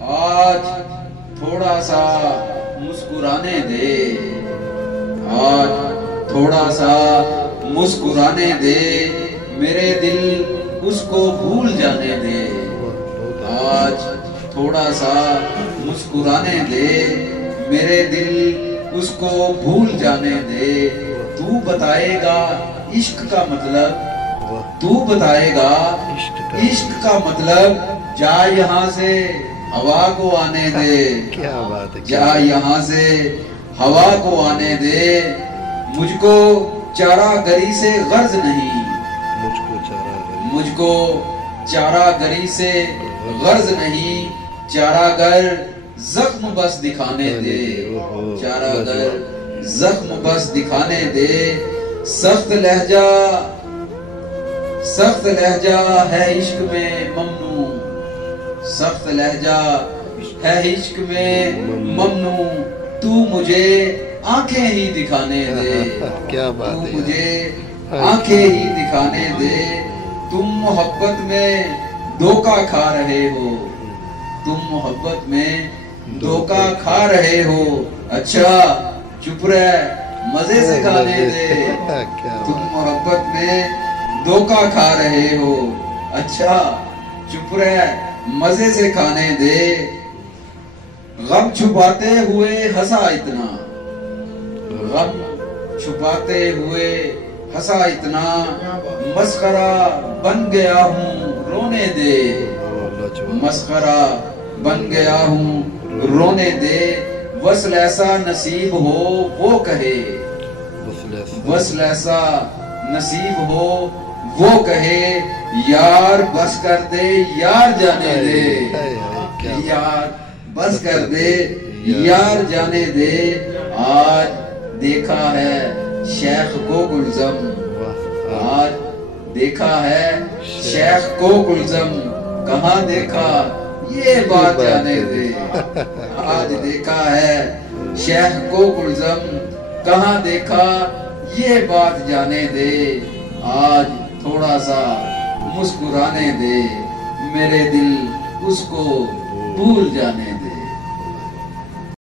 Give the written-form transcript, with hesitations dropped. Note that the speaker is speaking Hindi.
आज थोड़ा सा मुस्कुराने दे, आज थोड़ा सा मुस्कुराने दे, मेरे दिल उसको भूल जाने दे। आज थोड़ा सा मुस्कुराने दे, मेरे दिल उसको भूल जाने दे। तू बताएगा इश्क का मतलब, तू बताएगा इश्क का मतलब, जा यहाँ से हवा को आने दे। क्या बात है, जा यहाँ से हवा को आने दे, मुझको चारागरी से गर्ज नहीं, मुझको चारागरी से गर्ज नहीं, चारागर जख्म बस दिखाने दे, चारागर जख्म बस दिखाने दे। सख्त लहजा है इश्क में ममनू, सख्त लहजा है इश्क में ममनू, तू मुझे आंखें ही दिखाने दे। क्या बात तू है, मुझे आंखें ही दिखाने दे। तुम मोहब्बत में धोखा खा रहे हो, तुम मोहब्बत में धोखा खा रहे हो। अच्छा चुप रह, मजे से खाने दे। तुम मोहब्बत में धोखा खा रहे हो, अच्छा चुप रह, मजे से खाने दे। गम छुपाते हुए हंसा इतना, गम छुपाते हुए हंसा इतना, मस्खरा बन गया हूँ रोने दे, मस्खरा बन गया हूँ रोने दे। वस्ल ऐसा नसीब हो वो कहे, वस्ल ऐसा नसीब हो वो कहे, यार बस कर दे यार जाने दे, यार बस कर दे यार जाने दे। आज देखा है शेख को गुलजम, आज देखा है शेख को गुलजम, कहाँ देखा ये बात जाने दे। आज देखा है शेख को गुलजम, कहाँ देखा ये बात जाने दे। आज थोड़ा सा मुस्कुराने दे, मेरे दिल उसको भूल जाने दे।